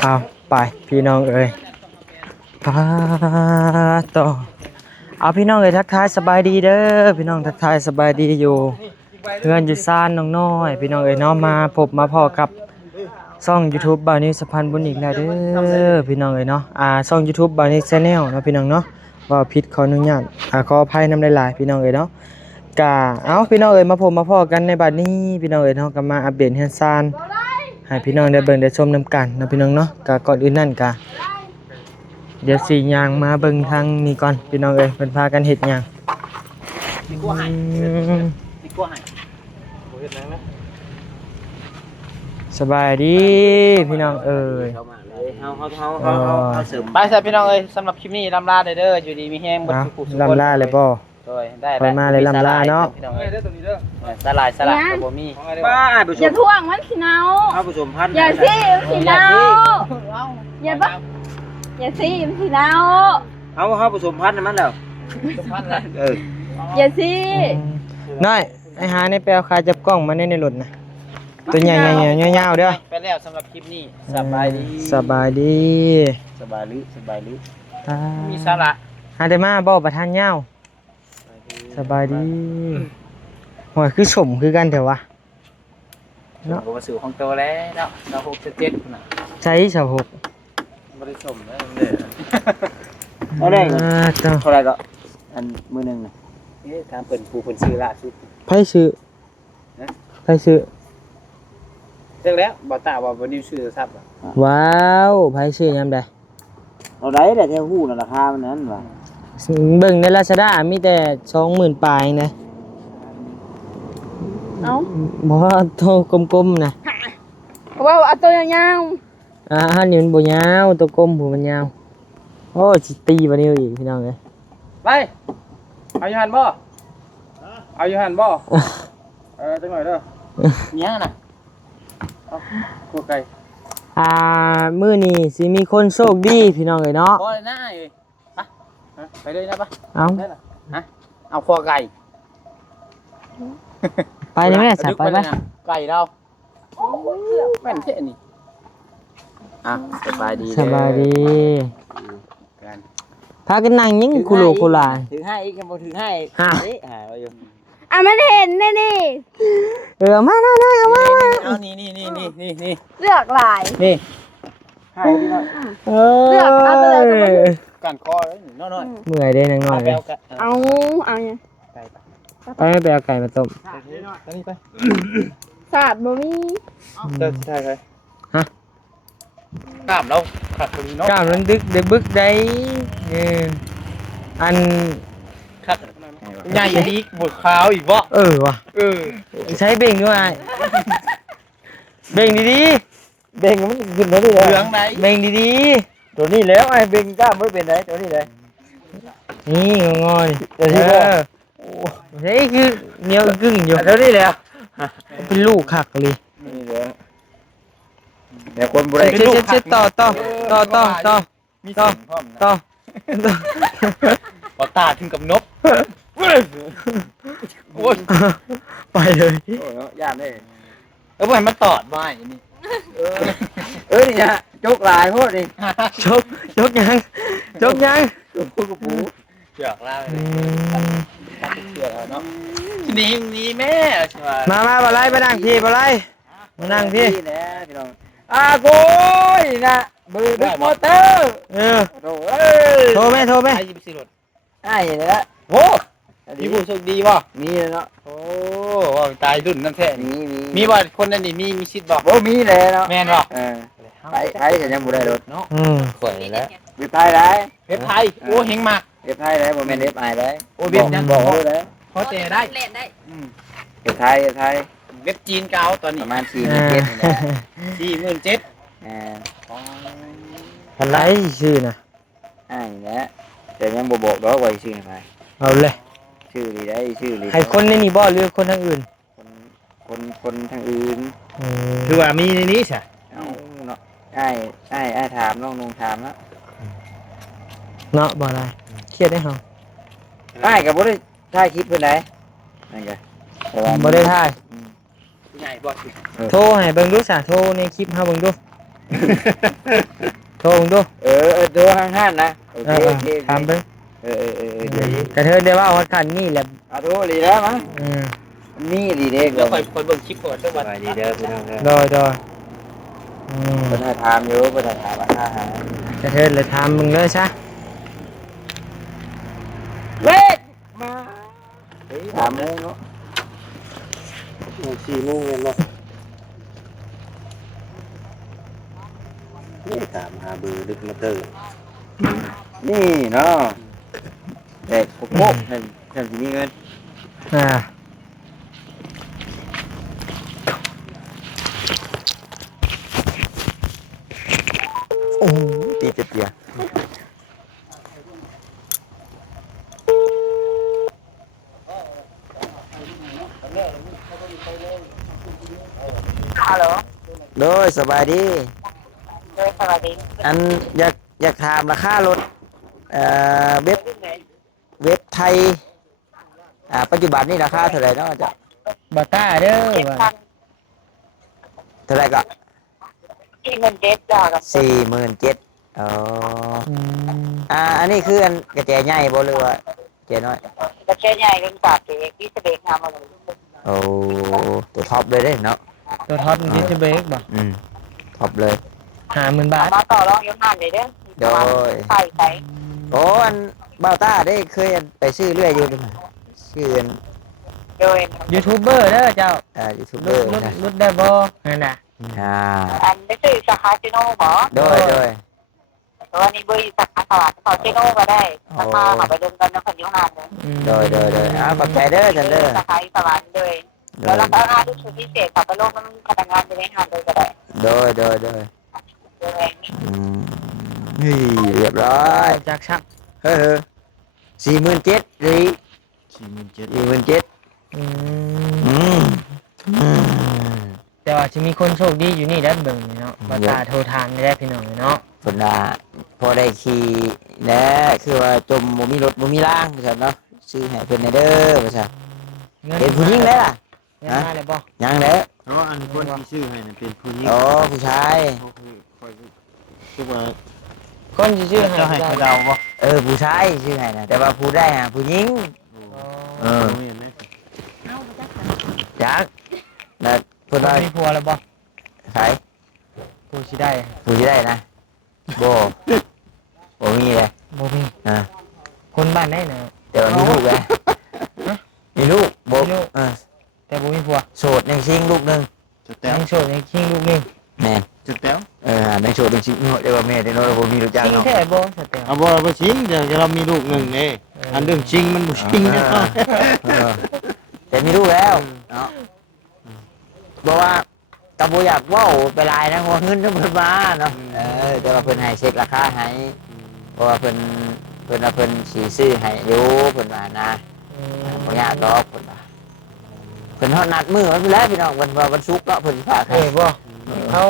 เอาไปพี่น้องเอ้ยพาต่อเอาพี่น้องเอ้ยทักทายสบายดีเด้อพี่น้องทักทายสบายดีอยู่เพื่อนอยู่ซ่านน้องน้อยพี่น้องเอ้ยเนาะมาพบมาพอกับช่อง YouTube บ่าวนิวสะพานบุญอีกแล้วเด้อพี่น้องเอ้ยเนาะช่อง YouTube บ่าวนิว Channel เนาะพี่น้องเนาะว่าผิดขออนุญาตขออภัยนำหลายๆพี่น้องเอ้ยเนาะกะเอาพี่น้องเอ้ยมาพบมาพอกันในบัดนี้พี่น้องเอ้ยเนาะก็มาอัปเดตเฮือนซ่านให้พี่น้องได้เบิ่งได้ชมนำกันนะพี่น้องเนาะกะก่อนอื่นนั่นกะเดี๋ยวสิย่างมาเบิ่งทางนี้ก่อนพี่น้องเอ้ยเพิ่นพากันเฮ็ดหยังดีกว่าให้ดีกว่าให้บ่เฮ็ดหยังนะสบายดีพี่น้องเอ้ยเข้ามาเลยเฮาเสริมไปซะพี่น้องเอ้ยสำหรับคลิปนี้ลำลาเด้ออยู่ดีมีแฮงเบิดทุกผู้ทุกคนลำลาเลยบ่โดยได้ไปมาเลยลำลาเนาะพี่น้องเอ้ยเด้อตรงนี้เด้อสลายก็บ่มีป้าผู้ช อย่าม ท่วงมันสิเนาเอาผสมพันธุ์อย่าซี่มันสิเนาอย่าบ่อย่าซี่มันสิเนา เอาผสมพันธุ์มันแล้วผสมพันธุ์อะไรอย่าซี่น้อยไอ้หาในแปลวคาจับกล้องมาในรถนะตัวใหญ่ๆยาวๆเด้อไปแล้วสำหรับคลิปนี้สบายดีสบายดีสบายลึมีสาระหาได้มาบ่ประธานยาวสบายดีโหยคือสมคือกันเถอะวะเนาะก็สู่ของโตแล้วเนาะ6 7พุ่นน่ะใช้ชาวหกบ่ได้สมแล้วเด้อเอาได้เท่าไหร่ก็อันมื้อนึงน่ะถามเพิ่นผู้เพิ่นซื้อล่าสุดไผซื้อไผซื้อเสร็จแล้วบ่ตาว่าบ่นิวซื้อทรัพย์ว้าวไผซื้อยามใดเอาได้แต่แท้ฮู้น่ะราคามันนั้นว่ะเบิ่งใน Lazada มีแต่ 20,000 ปลายนะเอ้าบ่โตกลมๆนะเพราะว่าเอาตัวยาวอันนี้มันบ่ยาวตัวกลมผู้มันยาวโอ้สิตีบ่นิ้วอีกพี่น้องเอ้ยไปเอาอยู่หั่นบ่เอาอยู่หั่นบ่จังหน่อยเด้อยังน่ะเอาตัวไก่มื้อนี้สิมีคนโชคดีพี่น้องเอ้ยเนาะบ่เลยนะเอ้ยไปเลยนะปะเอาฮะเอาคอไก่ไปเลยแม่สับไปไก่เราแม่นเท่นี่สบายดีสบายดีพากันนั่งยิงคุโลคุลาถือให้อีกบ่ถือให้เราอยู่มันเห็นนี่มาหน่อยเอามาเอานี่เลือกหลายนี่ให้พี่น้อยเลือกเอาตัวใดกันคอเลยน้อยเมื่อยได้นางน้อยเลยเอาเนี่ยไปเอาไก่มาต้มนี่ไปสาดบ่มีใช่ฮะกล้ามเราขัดตรงนี้เนาะกล้ามมันดึกเด็กบึกได้อันขัดใหญ่ดีบดขาวอีกบ่ว่ะใช้เบ่งด้วยเบ่งดีๆเบ่งมันขึ้นมาดิเลยเหลืองไหนเบ่งดีๆตัวนี้แล้วไอ้เบ่งกล้ามไม่เป็นไรตัวนี้เลยนี่งอๆตัวนี้เฮ้ยคือเหนียวกึ่งอยู่ตัวนี้แล้วเป็นลูกขักเลยนี่แหละเดี๋ยวคนบุรีเช็ดต่อปอตาถึงกับนกโอ้ยไปเลยย่านได้เมื่อมันตอดไว้นี่นี่ฮะจกลายพวกนี้จกยังปูเชือกล่าเลยเชือกเนาะนี่แม่มาบ่ไรไปนั่งพี่บ่ไรมานั่งพี่พี่น้องโก้ยนะมือดึกมอเตอร์โทรไหมไอ้ยิบสิรถไอ้เนี่ยละโอ้มีผู้โชคดีป่ะมีเนาะโอ้ว่าตายรุ่นนั่นแท้มีบ่คนนั้นนี่มีชิดบอกโอ้มีเลยเนาะแม่นป่ะไอ้กันยังบุได้รถเนาะสวยแล้วเว็บไทยได้เว็บไทยโอ้เฮงมากเว็บไทยได้บ่แม่นเว็บไอได้โอ้เว็บยังบอกได้พอเตะได้เว็บไทยเว็บจีนเก่าตอนนี้ประมาณ47,000อะไรชื่อนะเนี่ยแต่ยังบ่บอกดอกว่าชื่ออะไรเอาเลยชื่อได้ชื่อให้คนในนี่บ่หรือคนทางอื่นคนทางอื่นคือว่ามีในนี้ใช่เอาเนาะไอ้ถามน้องถามแล้วเนาะบ่อะไรเครียดได้เหรอไอ้กับบ่ได้ถ่ายคลิปเพิ่นได้นั่นไงบ่ได้ถ่ายใหญ่บ่โทรให้เบิ่งดูซะโทรในคลิปเฮาเบิ่งดู โทรดู ดูห้างๆนะโอเคโอเค ถามเบิ่ง เดี๋ยว กระเทินได้ว่าว่าคันนี่แหละ เอาโทรดีแล้วมั้ง อืม นี่ดีเด้ เดี๋ยวคอยเบิ่งคลิปก่อนจังหวัด ดีเด้อพี่น้อง โดยอืม เพิ่นให้ถามอยู่เพิ่นให้ถามราคาหาก ระเทินเลยถามมึงเลยซะ เว้ยมาถามโมงเนาะ 4 โมงเย็นบ่นี่ถามหาเบอร์ดึกมาเตอร์ นี่เนาะเด็กพวกนั่นสิมีเงิน อ่าโอ้ตีเปีย ฮัลโหล โดยสบายดี โดยสวัสดี อันอยากถามราคารถเว็บไทยปัจจุบันนี่ราคาเท่าไหร่เนาะจ๊ะบาต้าเด้อ 7,000 เท่าไหร่ก็ ที่เงินเด็ดจ้ากับ 47,000อ๋ออันนี้คืออันกระแจใหญ่บ่หรือว่าแจน้อย กระเช้ใหญ่เป็นปากเอกที่เบกงามมาเลย โอ้ตัวท็อปเลยเด้เนาะ ตัวท็อปมันจะเบรกบ่ ท็อปเลย 50,000 บาท มาต่อรองยังงานเลยเด้อ โดย ใส่ไป โอ้อันบ้าวต้าได้เคยไปซื้อเรื่อยอยู่ดิชื่ออัน โดย ยูทูบเบอร์เด้อเจ้า ยูทูบเบ รุ อ ด ร์ รุด นะ รุดได้บ่นั่นน่ะ อันไม่ใช่สาขาเจโน่หรอ โดย ตัวนี้เบอร์สาขาตลาดเขาเจโน่ก็ได้สาขาเขาไปเดินกันนะคนยุ่งนานเลย ขอบใจเด้อจันเด้อ สาขาตลาดเลยแล้วราคาทุกชุดพิเศษขับไปโลกนั้นพนักงานจะได้หาเลยก็ได้ โดย โดย นี่เรียบร้อย จากชัก 47,000หรือ 47,000 อืมแต่ว่าจะมีคนโชคดีอยู่นี่ได้เบิ่งนี่เนาะบ่ตาโทรทานได้พี่น้องเนาะ เพิ่นว่าพอได้ขี่แหน่คือว่าจมบ่มีรถบ่มีร่างว่าซั่นเนาะซื้อให้เพิ่นได้เด้อว่าซั่นเป็นผู้หญิงได้ล่ะ เงินมาแล้วบ่ ยังเด้อ เพราะอันคนที่ชื่อให้เป็นผู้หญิง อ๋อผู้ชาย คือว่า คนสิชื่อให้ เจ้าให้เขาเดาบ่ ผู้ชายซื้อให้นะแต่ว่าผู้ได้ผู้หญิง เห็นไหม จักแล้วเพิ่น คน ว่า มีผัวแล้วบ่ ไผ ผู้สิได้ ผู้สิได้นะบ่มีเลย บ่มี อ่า คนบ้านไหนน่ะ แต่ว่ามีลูกเลยมีลูกบ่ มีลูก แต่บ่มีผัว โสดยังชิงลูกหนึง จุดแต้ว ยังโสดยังคิงลูกนี่ แม่น จุดแต้ว ในโสดยังชิงเดี๋ยวว่าแม่ได้เนาะบ่มีลูกจ้าง คิง เนาะ แท้บ่สเตล เอาบ่ชิงเดี๋ยวเรามีลูกหนึ่งนี่อันเรื่องชิงมันบ่ชิงนะ แต่มีลูกแล้วเนาะบอกว่ากับบ่อยากเว้าไปหลายนะเพราะเงินเพิ่นมาเนาะแต่ว่าเพิ่นให้เช็คราคาให้เพราะว่าเพิ่นว่าเพิ่นสิซื้อให้อยู่เพิ่นว่านะบ่ยากดอกเพิ่นว่าเพิ่นฮอดนัดมื้อมันไปแล้วพี่น้องวันศุกร์เนาะเพิ่นฝากให้ บ่เฮา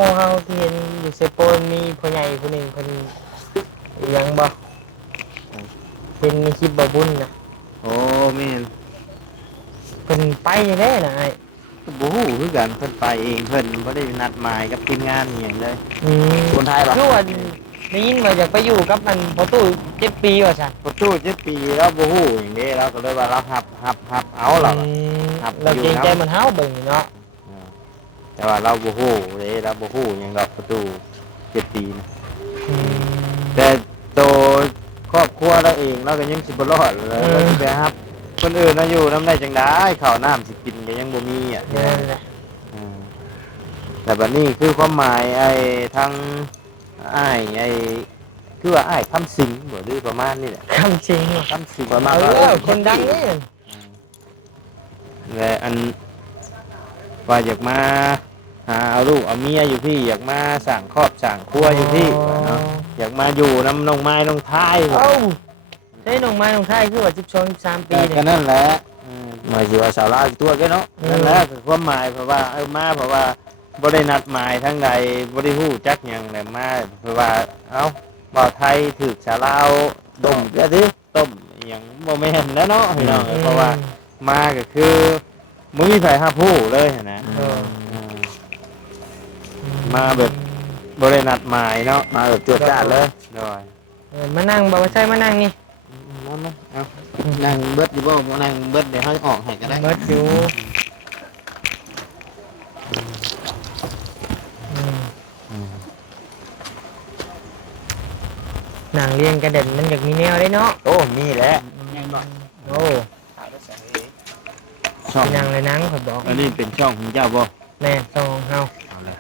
ที่เห็นอยู่เซโปนมีผู้ใหญ่ผู้หนึงเพิ่นยังบ่เป็นในคลิปบ่บุญน่ะ โอ้แม่น เพิ่นไปอยู่ได้น่ะไอ้ บ่ฮู้คือกันเพิ่นไปเองเพิ่นบ่ได้นัดหมายกับทีมงานอหย่างเลย คนไทยป่ะ คือว่าได้ยินว่าอยากไปอยู่กับมันพอตู้7 ปีว่าซั่น ประตู7 ปีแล้วบ่ฮู้อย่างนี้เราก็เลยว่าเราหับเอาเรา ครับ เราเกรงใจมันเฮาเบิ่งเนาะ แต่ว่าเราบ่ฮู้เลยเราบ่ฮู้หยังดอกประตู7 ปีนะแต่โตครอบครัวเราเองเราก็ยังสิบ่รอดเลยเราสิไปครับคนอื่นเราอยู่นำได้จังได๋ข้าวน้ำสิกินก็ยังบ่มีอ่ะ นั่นแหละ แต่บัดนี้คือความหมายไอ้ทางอ้ายไอ้คือว่าอ้ายคำสิงบ่หรือประมาณนี้แหละ คำจริงว่ะ คำสิง ประมาณ คนดังนี่ และอันว่าอยากมาหาเอาลูกเอาเมียอยู่พี่อยากมาสั่งครอบสั่งครัวอยู่พี่เนาะอยากมาอยู่น้ำน้องไม้น้องท้าย เอ้าได้น้องไม้น้องไทยคือว่า12 13 ปีนี่ ก็นั่นแหละ มาสิว่าสาวลาวตัวแกเนาะ นั่นแหละคือความหมายเพราะว่ามาเพราะว่าบ่ได้นัดหมายทั้งใดบ่ได้ฮู้จักหยังแหละมาเพราะว่าเอ้าบ่าวไทยถูกชาวลาวต้มเด้อดิต้มอหยังบ่แม่นแล้วเนาะพี่น้องเพราะว่ามาก็คือบ่มีไผรับรู้เลยนะ เออ มาแบบ บ่ได้นัดหมายเนาะ มาแบบจวดจ้าดเลย โดย มานั่งบ่ว่าใช่มานั่งนี่ นั่นเอานั่งเบิดอยู่บ่นั่งเบิดเดี๋ยวเฮาออกให้ก็ได้ เบิดอยู่หนังเรียงกระเด็นมันอยากมีแนวได้เนาะ โอ้มีแหละ โอ้ ช่อง หนังเลยหนังเขาบอก อันนี้เป็นช่องของเจ้าบ่ แม่ช่องของเฮา เอาเลย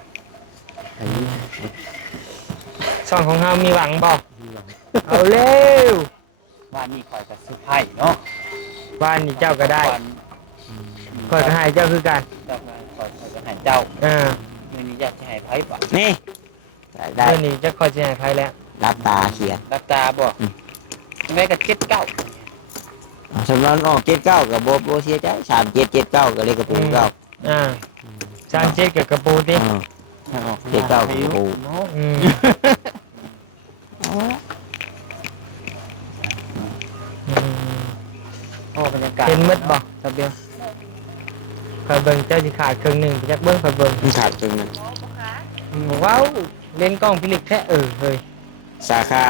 ช่องของเฮามีหวังบ่เอาเร็ว ว่านี่คอยจะซื้อไผ่เนาะ บ้านนี่เจ้าก็ได้คอยก็ให้เจ้าคือกัน เจ้าคอยจะให้เจ้า อ่า มื่อนี้อยากจะให้ไผ่ปะ นี่ ได้ เดี๋ยวนี้จะคอยจะให้ไผแล้ว รับตาเขียนรับตาบ่แม่ก็79 สำหรับออก79กับบ่เสียใจ3779ก็เลยกระปูเก้า อ่าจานเจ็ดกับกระปูติ 79กับกระปู อืมอืม โอ้บรรยากาศ เห็นมืดบ่ครับเดียวคอยเบิ่งเจ้าสิขาดครึ่งหนึงไปจักเบิ่งคอยเบิ่ง มันขาดตรงนั้น ว้าวเล่นกล้องพิลิกแท้เฮ้ย สาขา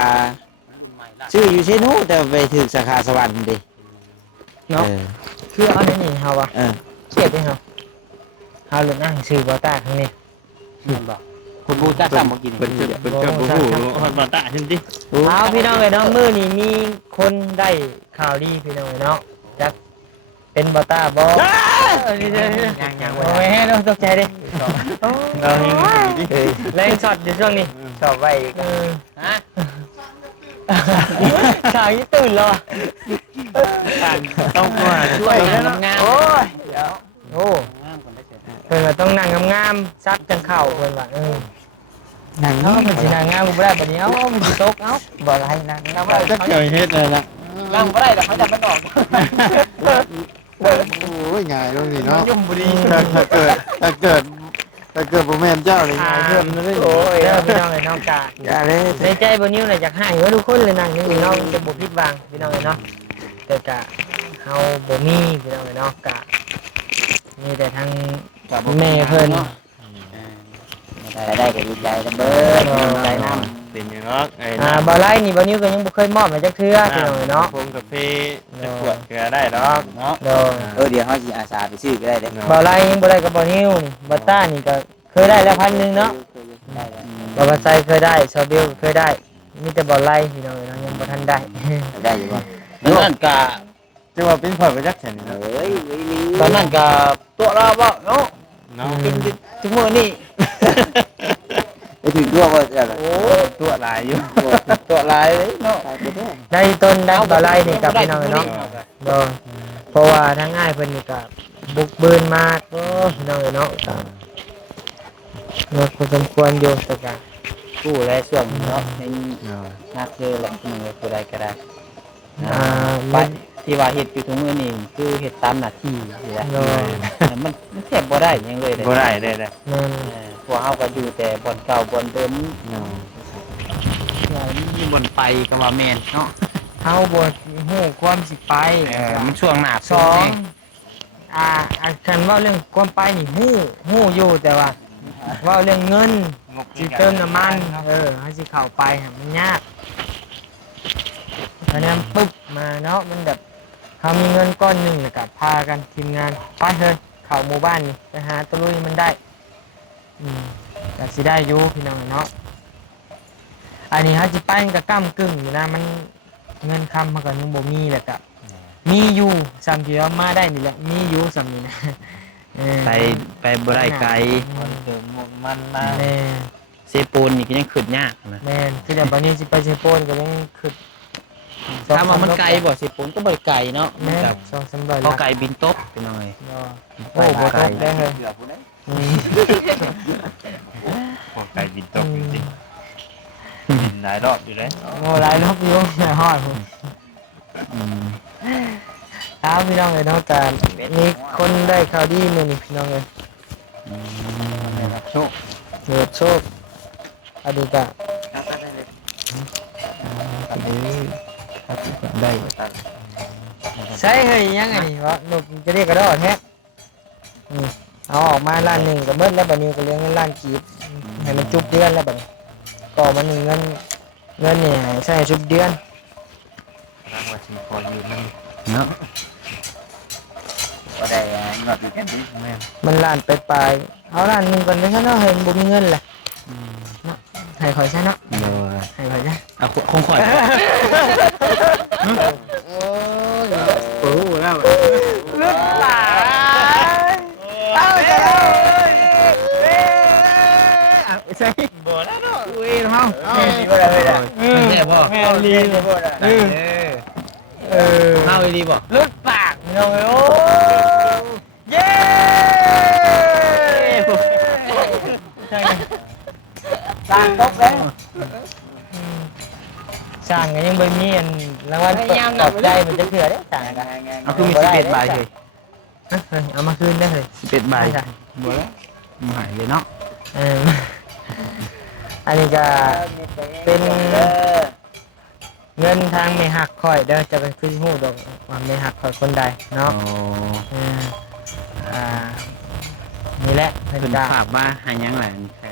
ชื่ออยู่เชนูแต่ไปถึงสาขาสวรรค์ดิ เนาะคือเอาอันนี้เฮาว่ะ เออ เทียบให้เฮาเฮาเล่นนั่งซื้อบ่ตาข้างนี้ คุณบูจ้าซ้ำเมื่อกี้ เป็นเจ้าผู้ฮอดบ่ตาใช่มั้ย เอาพี่น้องเอ้ยเนาะมื้อนี้มีคนได้ข่าวดีพี่น้องเอ้ยเนาะจักเป็นบ่ตาบ่นี่เด้อยังๆโอ้ยเนาะตกใจเด้ เราเห็นดิ แรงช็อตอยู่ช่วงนี้ ชอบไว้ ฮะข่าวยี่ตื่นแล้วอ่ะ ต้องมาช่วย งาม โอ้ยโอ้ งามคนได้เสร็จ เพิ่นว่าต้องนั่งงามๆซับจังเข่าเพิ่นว่านั่ง เอ้ามันสินั่งงามบ่ได้บัดนี้เอ้ามันสิตกเอ้าบ่ไรนั่งงามบ่ได้ จะเกิดเฮ็ดเลยล่ะ นั่งบ่ได้แต่เขาจะมันออก โอ้ยง่ายตรงนี้เนาะ ยุ่มบุรี ถ้าเกิดบ่แม่นเจ้านี่ง่ายเพิ่นเลย โอ้ยเด้อพี่น้องเอ้ยน้องกา อย่าเลย ในใจบ่นิ้วน่ะอยากให้ว่าทุกคนเลยนั่งอยู่พี่น้องจะบ่ผิดหวังพี่น้องเอ้ยเนาะแต่กะเฮาบ่มีพี่น้องเอ้ยเนาะกะมีแต่ทางแม่เพิ่น ได้ก็ดีใจกันเบิดใจน้ำ เป็นอย่างนั้นไอ้ บ่ไล่นี่บ่นิ้วก็ยังบ่เคยมอบให้จักเทื่อพี่น้องเอ้ยเนาะ พงกาแฟจะขวดก็ได้ดอกเนาะ โดย เดี๋ยวเขาสิอาสาไปซื้อก็ได้เด้ บ่ไล่ยังบ่ได้กับบ่นิ้วนี่บ่ต้านี่ก็เคยได้แล้ว1,000เนาะบ่ว่าใส่เคยได้ซอเบลก็เคยได้มีแต่บ่ไล่พี่น้องเอ้ยเนาะยังบ่ทันได้ ได้อยู่บ่นั่นกะ จะว่าเป็นข่อยไปจักแค่นี้เนาะ เอ้ยตอนนั้นกะตัวเราบ่เนาะ เนาะ กินทุกมื้อนี่ไปถึงตัวก็จะโอ้ ตัวหลายอยู่ ตัวลายเลยเนาะ ได้ต้นได้บ่ไล่นี่กับพี่น้องเอ้ยเนาะโดยเพราะว่าทางง่ายเพิ่นนี่ก็บุกเบินมากโอ้พี่น้องเอ้ยเนาะก็เนาะพอสมควรอยู่แต่ก็ กู้และช่วงเนาะในนักคือแหละมือผู้ใดก็ได้ ไป มัน ที่ว่าเฮ็ดอยู่ทุกมื้อนี่คือเฮ็ดตามหน้าที่นี่แหละ โดย มันแทบบ่ได้หยังเลย บ่ได้ได้ได้ นั่น พวกเฮาก็อยู่แต่บ่อนเก่าบ่อนเดิม เนาะ มีบ่อนไปก็ว่าแม่นเนาะ เฮาบ่ฮู้ความสิไป มันช่วงหน้า สองคันเว่าเรื่องความไปนี่ฮู้อยู่แต่ว่าเว่าเรื่องเงินสิเติมน้ำมันให้สิเข้าไปหามันยากอันนั้นปุ๊บมาเนาะมันแบบเขามีเงินก้อนหนึงแล้วก็พากันทีมงานไปเฮ้ยเข้าหมู่บ้านนี่ไปหาตะลุยมันได้ก็สิได้อยู่พี่น้องเนาะอันนี้เฮาสิไปมันก็ก้ำกึ่งอยู่นะมันเงินคำมันก็ยังบ่มีแหละก็มีอยู่ซ้ำที่เรามาได้นี่แหละมีอยู่ซ้ำนี่นะไปบ่ได้ไกลมันเดิมมันมา แม่ เซปูนนี่ก็ยังขึ้นยากนะ แม่นคือแบบวันนี้สิไปเชโปนก็ยังคือ ถ้ามันไกลบ่เซปูนก็บ่ไกลเนาะ แม่น2-300 พอไกลบินตกไปหน่อย โอ้บ่ตกได้เฮ้ย พวกไก่บินตกจริงๆบินหลายรอบอยู่แล้ว โอ้หลายรอบอยู่ฮอดพุ่นครับพี่น้องเอ้ยเนาะก็มีคนได้ข่าวดีมื้อนี้พี่น้องเอ้ย โชค เกิดโชคอดีตะ ได้ ใช่เฮ้ยยังไงนี่วะหนุกจะเรียกกระโดดแท้เอาออกมาล้านหนึ่งก็เบิดแล้วบัดนี้ก็เลี้ยงเงินล้านกีบให้มันจุบเดือนแล้วบัดนี้ ต่อมาหนึ่งเงินเนี่ยใช้ชุดเดือน รางวัลสิพออยู่นั่นเนาะ ก็ได้เงินอีกแค่นี้ แม่น มันล้านไปปลายเอาล้านหนึงก่อนได้ซะเนาะเห็นบ่มีเงินแหละเนาะให้ข่อยซะเนาะ โดย ให้ข่อยซะ เอาคงข่อยโอ้ยโอ้แล้ว ลึกหลายเอาจะได้ใช่ บ่แล้วเนาะอุ้ยเฮา บ่ได้เลย แม่บ่ แม่ลี บ่ได้ เออ เฮาอีดีบ่ ลึกปากน้องเอ้ยโอ้เย้ใช่ สร้างตกเลย สร้างก็ยังบ่มีอันรางวัลปลอบใจมันจะเถื่อเด้สร้างก็ เอาคือมี11ใบเฮ้ย เอามาคืนได้เลย 11ใบบ่แล้วมันหายเลยเนาะ เอออันนี้ก็เป็นเงินทางไม่หักข่อยเด้อจะเป็นขึ้นหูดอกว่าไม่หักข่อยคนใด อ๋อ เนาะเออนี่แหละเพิ่น เพิ่น ก็ ฝากว่าให้ยังหลานใคร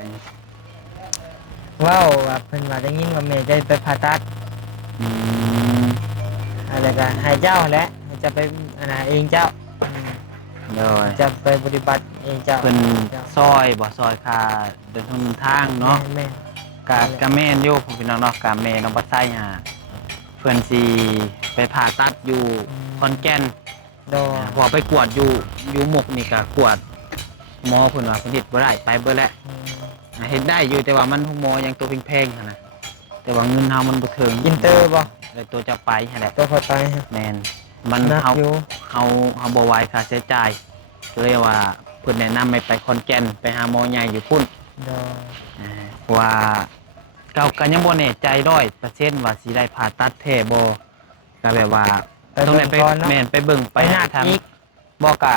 เว้าว่าเพิ่นว่าได้ยินว่าแม่จะไปผ่าตัด อืม อะไรก็ให้เจ้าแหละจะไปอันน่ะเองเจ้า โดย จะไปปฏิบัติเองเจ้า เพิ่นซอยบ่ซอยค่าเดินทางเนาะ แม่ กะแม่นอยู่ผมพี่น้องเนาะกะแม่น้องปัดไส้หาเพื่อนสิไปผ่าตัดอยู่ขอนแก่น โด พอไปกวดอยู่หมกนี่ก็กวดหมอเพิ่นว่าเพิ่นเฮ็ดบ่ได้ไปเบิดแล้วเฮ็ดได้อยู่แต่ว่ามันหมอยังตัวแพงๆหั่นน่ะแต่ว่าเงินเฮามันบ่ถึง อินเตอร์บ่ เลยตัวจะไปหั่นแหละ ตัวพอไป แม่นมัน นัก เฮา อยู่ เฮาบ่ไหวค่าใช้จ่ายก็เลยว่าเพิ่นแนะนำให้ไปขอนแก่นไปหาหมอใหญ่อยู่พุ่น โด ว่าเราก็ยังบ่แน่ใจ100%ว่าสิได้ผ่าตัดแท้บ่ก็แบบว่าต้องได้ไปแม่นไปเบิ่งไปหาทางบ่กะ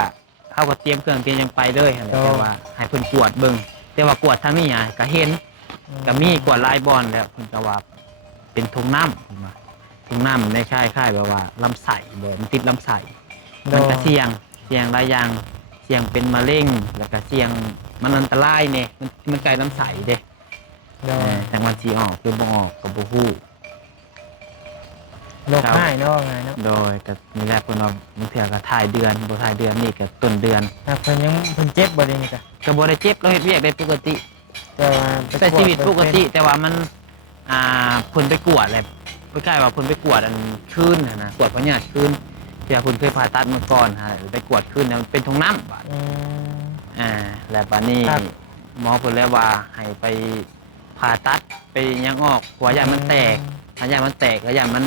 เฮาก็เตรียมเครื่องเตรียมหยังไปเลยหั่นแหละแต่ว่าให้เพิ่นกวดเบิ่งแต่ว่ากวดทางนี้อ่ะก็เห็นก็มีกวดหลายบ่อนแล้วเพิ่นก็ว่าเป็นถุงน้ำเพิ่นว่าถุงน้ำไม่คล้ายๆแบบว่าลำไส้บ่มันติดลำไส้มันก็เสี่ยงหลายอย่างเสี่ยงเป็นมะเร็งแล้วก็เสี่ยงมันอันตรายเนี่ยมันไกลลำไส้เด้ โด แต่วันที่ออกคือบ่ออกกับบ่ฮู้ โรคง่ายเนาะไงเนาะ โดยก็นี่แหละเพิ่นว่าบางเทื่อก็ถ่ายเดือนบ่ถ่ายเดือนนี่ก็ต้นเดือน เพิ่นยังเพิ่นเจ็บบ่ได้นี่จ้ะ ก็บ่ได้เจ็บเราเฮ็ดเวียกได้ปกติ แต่ว่า ใช้ชีวิตปกติแต่ว่ามันเพิ่นไปกวดแหละคล้ายๆว่าเพิ่นไปกวดอันคืนน่ะนะกวดพญาธิคืนที่ว่าเพิ่นเคยผ่าตัดมาก่อนฮะไปกวดคืนแล้วมันเป็นถุงน้ำบาด อืม แล้วบัดนี้ ครับ หมอเพิ่นเลยว่าให้ไปผ่าตัดไปหยังออกหัวยามันแตก ถ้ายามันแตกแล้วยามัน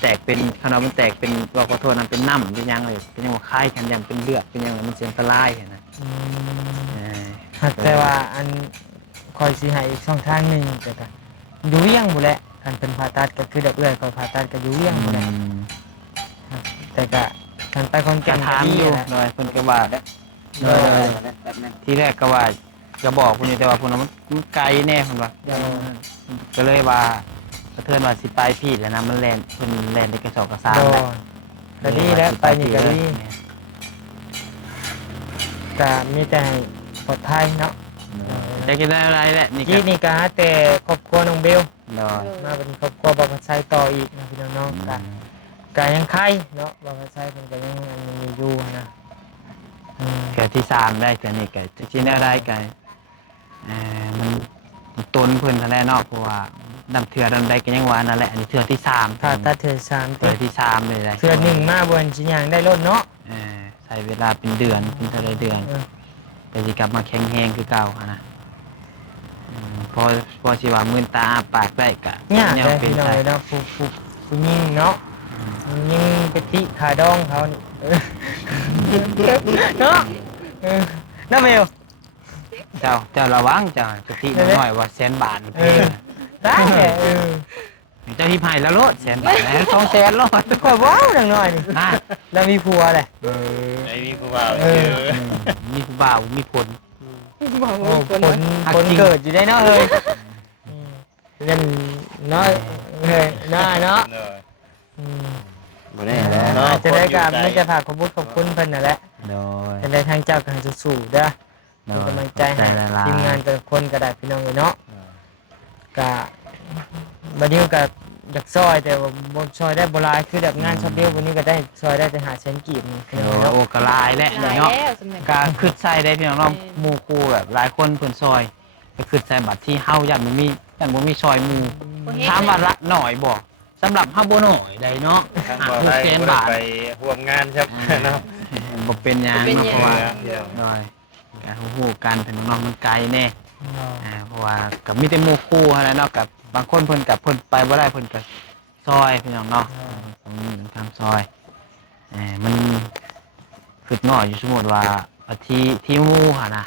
แตกเป็นขนาดมันแตกเป็นว่าขอโทษนะเป็นน้ำเป็นยังเลยเป็นยังว่าคล้ายกันยังเป็นเลือดเป็นยังมันเสียงตะไลายนะ อืม เออ แต่ว่าอันคอยสิให้อีกช่องทางหนึงแต่ก็อยู่เวียงบ่แหละคันเป็นผ่าตัดก็คือเด็กเอื้อยก็ผ่าตัดก็อยู่เวียงบ่แหละแต่ก็คันไปคน ก แก่ ระ นก็ ทาม ดี อยู่ แหละ โดยเพิ่นก็ว่า โดย ที่แรกก็ว่าจะบอกคุณอยู่แต่ว่าคุณว่ามันไกลแน่คุณว่าก็เลยว่ากระเทือนว่าสิไปผิดแล้วนะมันแลนเพิ่นแลนในกระสอบกระซา โด แหละ ยก็ดีแล้วไปนี่ก็ดีก็มีแต่ให้ปลอดภัยเนาะ ได้กินได้อะไรแหละนี่ ที่นี่ก็หาแต่ครอบครัวน้องเบล โดย มาเป็นครอบครัวบางกระไซต่ออีกนะพี่น้องๆก็ยังไข่เนาะบางกระไซเพิ่นก็ยังอันนี้อยู่นะเกิดที่3ได้เกิดนี่เกิดที่ได้ได้กันมันต้นเพิ่นทะเลเนาะเพราะว่าดำเถื่อดำใดก็ยังว่านั่นแหละอันนี้เถื่อที่3 ถ้าตัดเถื่อ3 เถื่อที่3เลยได้ เถื่อ1มาบ่นสิย่างได้รถเนาะ ใช้เวลาเป็นเดือนเป็นเท่าไรเดือนแต่สิกลับมาแข็งแรงคือเก่านะพอสิว่ามื่นตาอ้าปากได้กะ ยาก แน เล วย เป็น พี่น้อง ไป เนาะผู้หญิงเนาะยิงไปติขาดองเขานี่เนาะน้าเมล เจ้าระวังเจ้าสติมันหน่อยว่า100,000 บาทเพลง ได้เจ้าที่ไผ่ละโลด100,000 บาทแล้ว200,000โลด ก็ว้าวหน่อยนี่ นะ แล้วมีผัวแหละ ไอ้มีผู้บ่าว มีผู้บ่าวมีผล คนเกิดอยู่ได้เนาะเฮ้ยเล่นน้อยเฮ้ยน้าเนาะ บ่ได้แล้ว จะได้กับไม่จะฝากขอบคุณเพิ่นนั่นแหละ โดย จะได้ทางเจ้ากันสู้ๆเด้อเป็นกำลังใจให้ทีมงานแต่ละคนก็ได้พี่น้องเลยเนาะ กะบัดนี้ก็อยากซอยแต่ว่าบ่ซอยได้บ่หลายคือแบบงานช็อปเดียววันนี้ก็ได้ซอยได้แต่หาเซนกีบนี่พี่น้องเนาะ โอ้ก็หลายแหละ หลาย เนาะ แล้วสำเร็จ ก็คือใส่ได้พี่น้องเนาะหมู่คู่แบบหลายคนเพิ่นซอยก็คือใส่บัตรที่เฮายันบ่มีซอยหมู่ถามว่าละหน่อยบ่สำหรับเฮาบ่หน่อยใดเนาะ ทางบ่ได้บ่ได้ไปร่วมงานครับเนาะ บ่เป็นหยังเนาะเพราะว่าน้อยก็ฮู้กันพี่น้องมันไกลแน่เพราะว่าก็มีแต่หมู่คู่เท่านั้นเนาะกับบางคนเพิ่นกับเพิ่นไปบ่ได้เพิ่นก็ซอยพี่น้องเนาะทำซอยมันคือน้อยอยู่สมมุติว่าที่หมู่หั่นน่ะ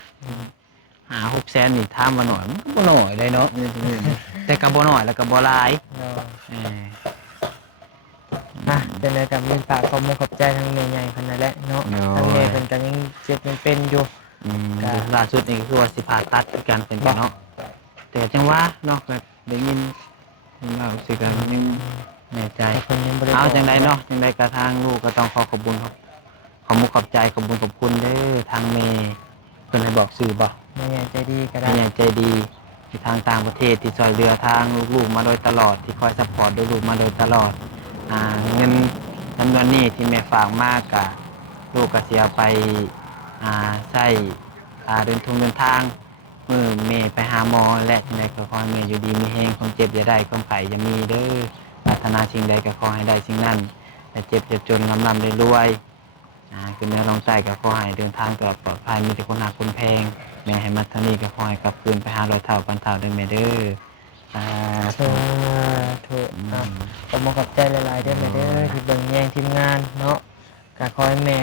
5-6 แสนนี่ถามว่าน้อยมันก็บ่น้อยได้เนาะแต่ก็บ่น้อยแล้วก็บ่หลาย เป็นอะไรกับมีฝากความขอบใจทางแม่ใหญ่คนนั้นแหละเนาะทางแม่เป็นกันยังเจ็บยังเป็นอยู่ ล่าสุดนี่คือว่าสิผ่าตัดคือกันเป็นเนาะแต่จังว่าเนาะแบบได้ยินว่าสิกันยังแน่ใจ คนยังบ่ได้ เอาจังไดเนาะจังไดกระทางลูกก็ต้องขอขอบคุณครับขอบมุขขอบใจขอบคุณขอบคุณเด้อทางเมย์เพิ่นให้บอกสื่อบ่ แม่ใหญ่ใจดีก็ได้ แม่ใจดีที่ทางต่างประเทศที่ช่วยเหลือทางลูกๆมาโดยตลอดที่คอยซัพพอร์ตลูกๆมาโดยตลอดเงินจำนวนนี้ที่แม่ฝากมากกะลูกก็สิเอาไปใช้เดินทางมื้อแม่ไปหาหมอและจังไดก็ขอให้แม่อยู่ดีมีแรงความเจ็บอย่าได้ความไข้อย่ามีเด้อปรารถนาสิ่งใดก็ขอให้ได้สิ่งนั้นอย่าเจ็บอย่าจนร่ำรวยคือแม่ลองใจก็ขอให้เดินทางปลอดภัยมีแต่คนหาคนแพงแม่ให้มาทางนี้ก็ขอให้กลับคืนไปหาร้อยเท่าพันเท่าได้แม่เด้อถูกผมขอบใจหลายๆเด้อแม่เด้อที่เบิ่งแย่งทีมงานเนาะก็ขอให้แม่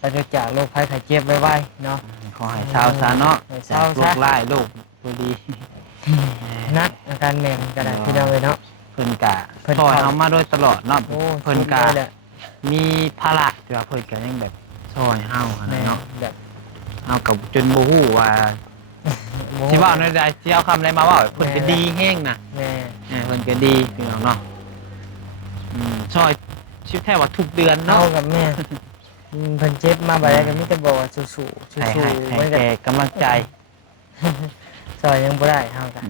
ปราศจากโรคภัยไข้เจ็บไว้เนาะ ขอให้เช้าซะเนาะจากโรคร้ายโรคบ่ดี นักอาการแม่ก็ได้พี่น้องเลยเนาะ เพิ่นกะซอยเฮามาโดยตลอดเนาะเพิ่นกะมีภาระที่ว่าเพิ่นก็ยังแบบซอยเฮาหั่นน่ะเนาะ แบบ เฮาก็จนบ่ฮู้ว่าสิว่าในใดสิเอาคำใดมาเว้าเพิ่นก็ดีแฮงนะ แม่ เพิ่นก็ดีพี่น้องเนาะซอยชิบแท้ว่าทุกเดือน เนา เนาะ กับแม่เพิ่นเจ็บมาบ่ได้ก็มีแต่บอกว่าสู้ๆ ให้ ๆมันก็ แก่กำลังใจ ซอยยังบ่ได้เฮาก็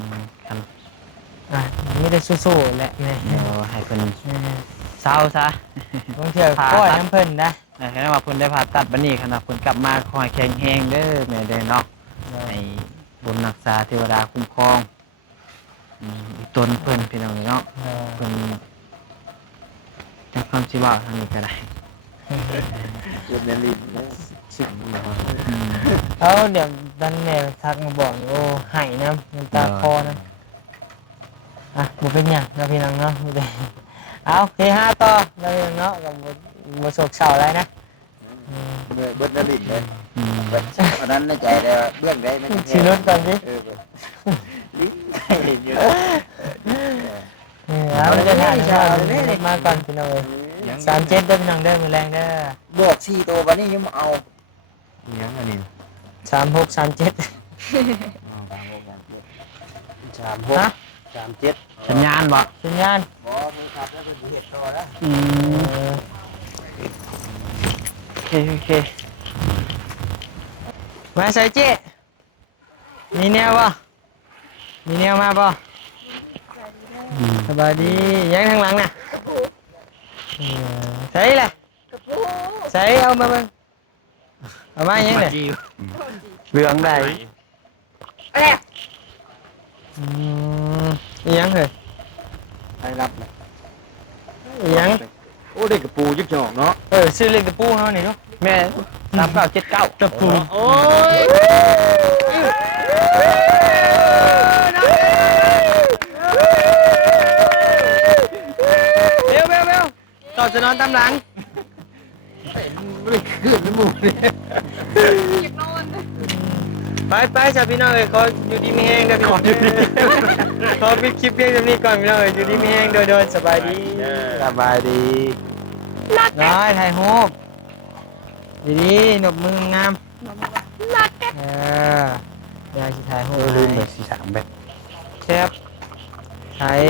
ครับ มีแต่สู้ๆแหละแม่ ให้เพิ่นเศร้าซะ บางเทื่อก้อยน้ำเพิ่นนะ แค่ว่าเพิ่นได้ผ่าตัดบัดนี้ขนาดเพิ่นกลับมาขอให้แข็งแรงเด้อแม่เด้อเนาะให้บุญรักษาเทวดาคุ้มครองตนเพิ่นพี่น้องเนาะเพิ่นจังความสิว่าทางนี้ก็ได้ เจ็บแม่ลิ้นนะ เอาเดี๋ยวดันแม่ทักมาบอกโอ้หายน้ำตาคอนะบ่เป็นหยังนะพี่น้องเนาะบ่ได้เอาเฮฮาต่อแล้วพี่น้องเนาะกับบ่โศกเศร้าอะไรนะ เบิดแม่ลิ้นเลย เบิดเพราะนั้นในใจแต่เบื้องได้ไม่ใช่ ชีรถก่อนสิ เบิด ลิ้นเห็นอยู่ เอาเดินทางมาก่อนพี่น้องเอ้ย37เด้อพี่น้องเด้อมื้อแรงเด้อ บอกสี่ตัววันนี้ยังมาเอา ยังอันนี้ 36 37 36 37 สัญญาณบ่ สัญญาณ บอกมือขับแล้วก็เหตุต่อแล้ว โอเค มาใส่เจ๊มีแนวบ่มีแนวมาบ่สบายดียังทางหลังน่ะใส่เลยใส่เอามาเบิ่งเอามายังเนี่ย เรื่องใด ยังเหรอ ให้รับเลย ยัง โอ้เด็กกระปูยิบจอกเนาะ ซื้อเล็กตะปูเฮานี่เนาะ แม่3979 ตะปู โอ้ย เร็วต่อจะนอนตามหลัง ขึ้นน้ำมูกเลย ไปจ้ะพี่น้องเอ้ยขออยู่ดีมีแห้งเด้อพี่น้องขอปิดคลิปเพียงเท่านี้ก่อนพี่น้องเอ้ยอยู่ดีมีแห้งโดยสบายดี สบายดี น้อยถ่ายรูปดีๆหนบมืองามยายสิถ่ายรูป ลืมเลย43แบบ แคบถ่าย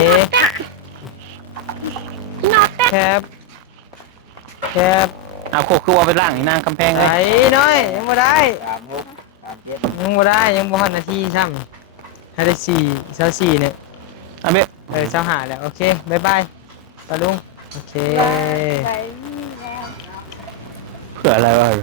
แคบเอาโคกคือว่าไปล่างอีนางกำแพงเลย ถ่ายน้อยยังบ่ได้ 36 37 ยังบ่ทันนาทีซ้ำให้ได้4 24เนี่ย เอาเบ๊ะ เจ้าหาแล้วโอเคบ๊ายบายตาลุงโอเค เพื่ออะไรวะ